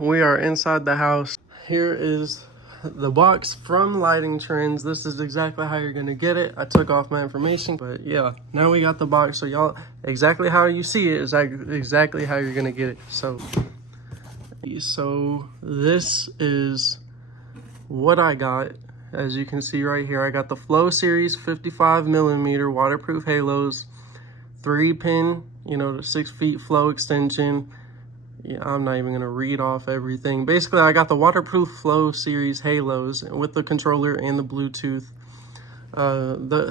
we are inside the house. Here is the box from Lightingtrendz. This is exactly how you're gonna get it. I took off my information, but yeah, now we got the box. So y'all, exactly how you see it is exactly how you're gonna get it. So this is what I got. As you can see right here, I got the Flow Series 55mm waterproof halos, 3-pin, the 6 feet flow extension. Yeah, I'm not even gonna read off everything. Basically, I got the waterproof Flow Series halos with the controller and the Bluetooth.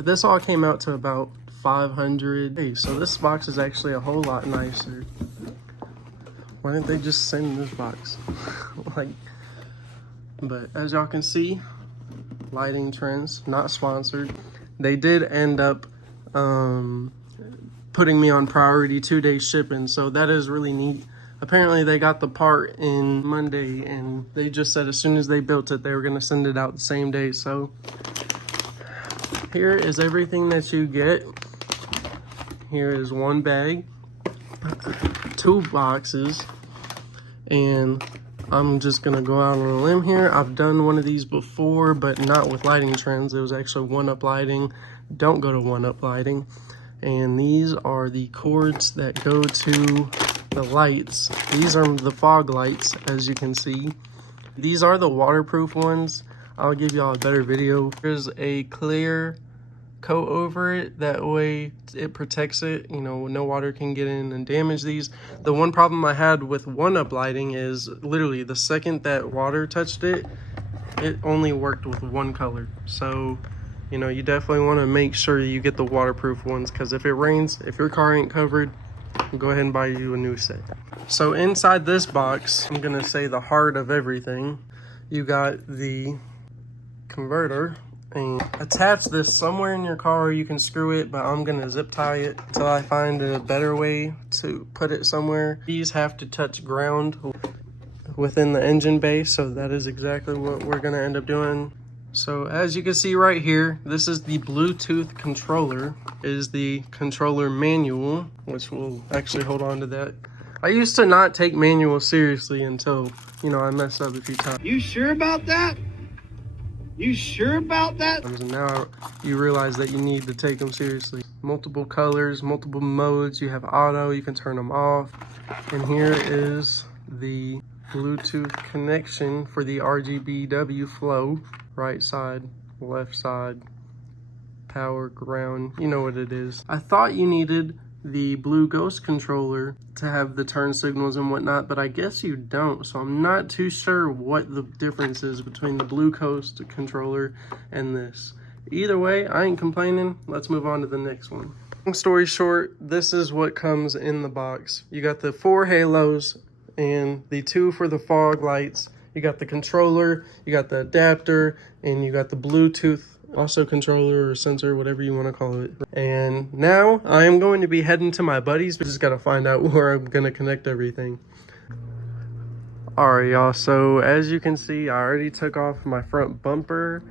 This all came out to about $500. Hey, so this box is actually a whole lot nicer. Why didn't they just send this box? But as y'all can see, Lightingtrendz, not sponsored. They did end up putting me on priority 2-day shipping, so that is really neat. Apparently they got the part in Monday, and they just said as soon as they built it, they were gonna send it out the same day. So here is everything that you get. Here is one bag, 2 boxes, and I'm just gonna go out on a limb here. I've done one of these before, but not with Lightingtrendz. It was actually One Up Lighting. Don't go to One Up Lighting. And these are the cords that go to the lights. These are the fog lights, as you can see. These are the waterproof ones. I'll give y'all a better video. There's a clear coat over it, that way it protects it. No water can get in and damage these. The one problem I had with One Up Lighting is literally the second that water touched it, it only worked with one color. So you definitely want to make sure you get the waterproof ones, because if it rains, if your car ain't covered, go ahead and buy you a new set. So inside this box, I'm gonna say the heart of everything, you got the converter. And attach this somewhere in your car. You can screw it, but I'm gonna zip tie it until I find a better way to put it somewhere. These have to touch ground within the engine bay, so that is exactly what we're gonna end up doing. So as you can see right here, this is the Bluetooth controller, is the controller manual, which will actually hold on to that. I used to not take manual seriously until, I messed up a few times. You sure about that? You sure about that? And now you realize that you need to take them seriously. Multiple colors, multiple modes. You have auto, you can turn them off. And here is the Bluetooth connection for the RGBW flow. Right side, left side, power, ground, you know what it is. I thought you needed the Blue Ghost controller to have the turn signals and whatnot, but I guess you don't. So I'm not too sure what the difference is between the Blue Ghost controller and this. Either way, I ain't complaining. Let's move on to the next one. Long story short, this is what comes in the box. You got the 4 halos and the 2 for the fog lights. You got the controller, you got the adapter, and you got the Bluetooth also controller or sensor, whatever you want to call it. And now I am going to be heading to my buddies, but just got to find out where I'm going to connect everything. Alright y'all, so as you can see, I already took off my front bumper,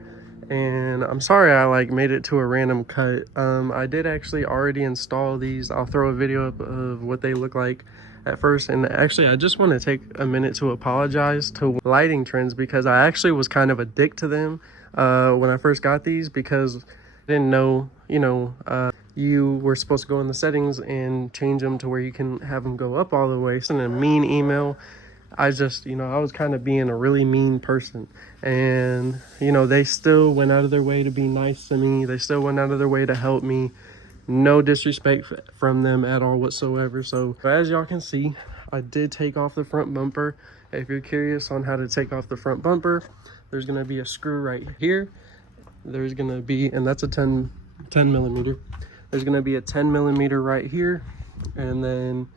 and I'm sorry I made it to a random cut. I did actually already install these. I'll throw a video up of what they look like at first. And actually, I just want to take a minute to apologize to Lightingtrendz, because I actually was kind of a dick to them when I first got these, because I didn't know, you were supposed to go in the settings and change them to where you can have them go up all the way. Send a mean email. I just, I was kind of being a really mean person, and, they still went out of their way to be nice to me. They still went out of their way to help me. No disrespect from them at all whatsoever. So as y'all can see, I did take off the front bumper. If you're curious on how to take off the front bumper, there's going to be a screw right here. There's going to be, and that's a 10 millimeter. There's going to be a 10 millimeter right here. And then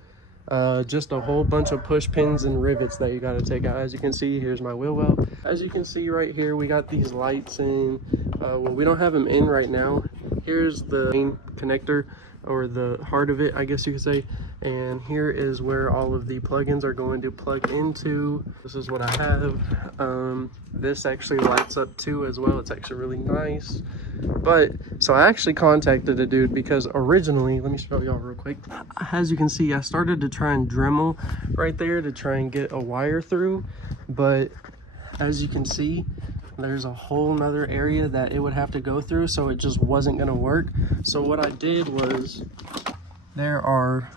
just a whole bunch of push pins and rivets that you got to take out. As you can see, here's my wheel well. As you can see right here, we got these lights in. Well, we don't have them in right now. Here's the main connector, or the heart of it, I guess you could say. And here is where all of the plugins are going to plug into. This is what I have. This actually lights up too as well. It's actually really nice. But so I actually contacted a dude because originally, let me show y'all real quick. As you can see, I started to try and Dremel right there to try and get a wire through, but as you can see, there's a whole nother area that it would have to go through, so it just wasn't gonna work. So what I did was, there are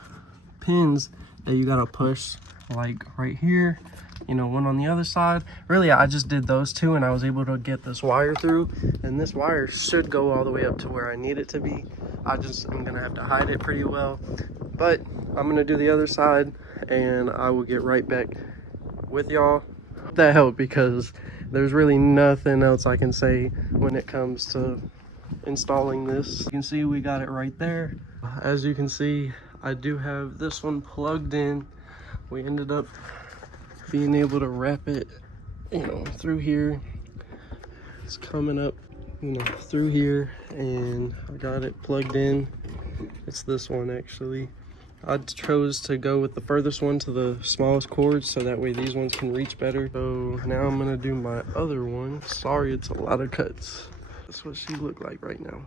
pins that you gotta push, like right here, you know, one on the other side. Really, I just did those two and I was able to get this wire through, and this wire should go all the way up to where I need it to be. I'm gonna have to hide it pretty well, but I'm gonna do the other side and I will get right back with y'all. That helped, because there's really nothing else I can say when it comes to installing this. You can see we got it right there. As you can see, I do have this one plugged in. We ended up being able to wrap it, you know, through here. It's coming up, you know, through here, and I got it plugged in. It's this one actually. I chose to go with the furthest one to the smallest cord, so that way these ones can reach better. So now I'm gonna do my other one. Sorry, it's a lot of cuts. That's what she looked like right now.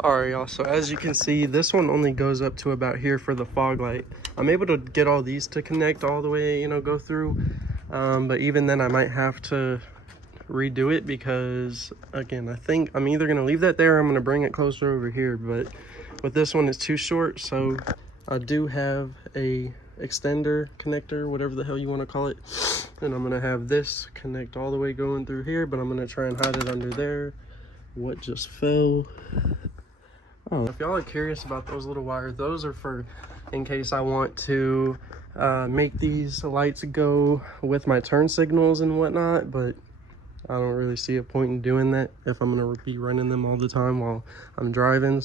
All right, y'all, so as you can see, this one only goes up to about here for the fog light. I'm able to get all these to connect all the way, you know, go through. But even then I might have to redo it, because again, I think I'm either gonna leave that there or I'm gonna bring it closer over here. But with this one, it's too short, so I do have a extender connector, whatever the hell you want to call it, and I'm gonna have this connect all the way going through here, but I'm gonna try and hide it under there. What just fell? Oh, if y'all are curious about those little wires, those are for in case I want to make these lights go with my turn signals and whatnot, but I don't really see a point in doing that if I'm gonna be running them all the time while I'm driving.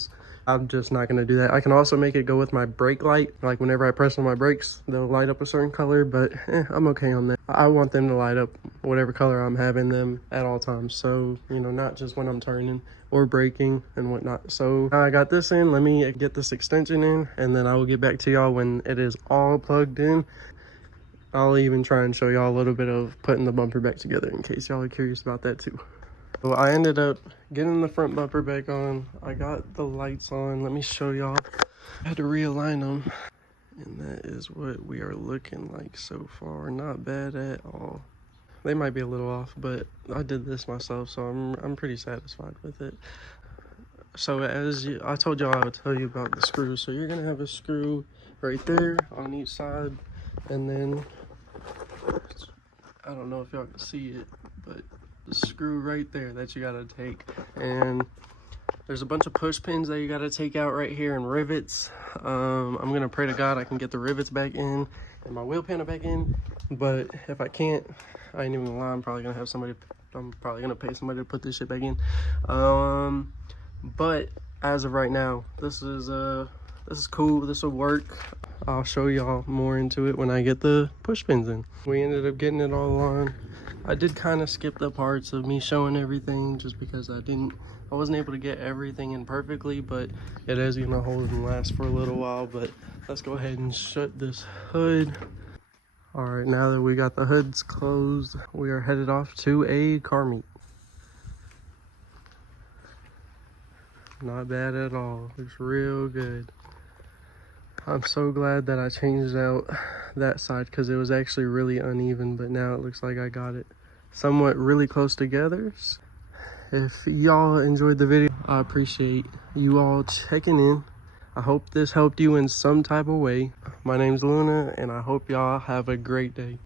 I'm just not gonna do that. I can also make it go with my brake light. Like whenever I press on my brakes, they'll light up a certain color, but I'm okay on that. I want them to light up whatever color I'm having them at all times. So, you know, not just when I'm turning or braking and whatnot. So I got this in, let me get this extension in, and then I will get back to y'all when it is all plugged in. I'll even try and show y'all a little bit of putting the bumper back together in case y'all are curious about that too. So I ended up getting the front bumper back on. I got the lights on. Let me show y'all. I had to realign them. And that is what we are looking like so far. Not bad at all. They might be a little off, but I did this myself, so I'm pretty satisfied with it. So as I told y'all, I would tell you about the screws. So you're gonna have a screw right there on each side, and then I don't know if y'all can see it, but the screw right there that you gotta take, and there's a bunch of push pins that you gotta take out right here, and rivets. I'm gonna pray to God I can get the rivets back in and my wheel panel back in, but if I can't, I ain't even gonna lie, I'm probably gonna pay somebody to put this shit back in. But as of right now, this is cool. This will work. I'll show y'all more into it when I get the push pins in. We ended up getting it all on. I did kind of skip the parts of me showing everything just because I wasn't able to get everything in perfectly, but it is gonna hold and last for a little while. But let's go ahead and shut this hood. All right, now that we got the hoods closed, we are headed off to a car meet. Not bad at all. Looks real good. I'm so glad that I changed out that side because it was actually really uneven, but now it looks like I got it somewhat really close together. If y'all enjoyed the video, I appreciate you all checking in. I hope this helped you in some type of way. My name's Luna, and I hope y'all have a great day.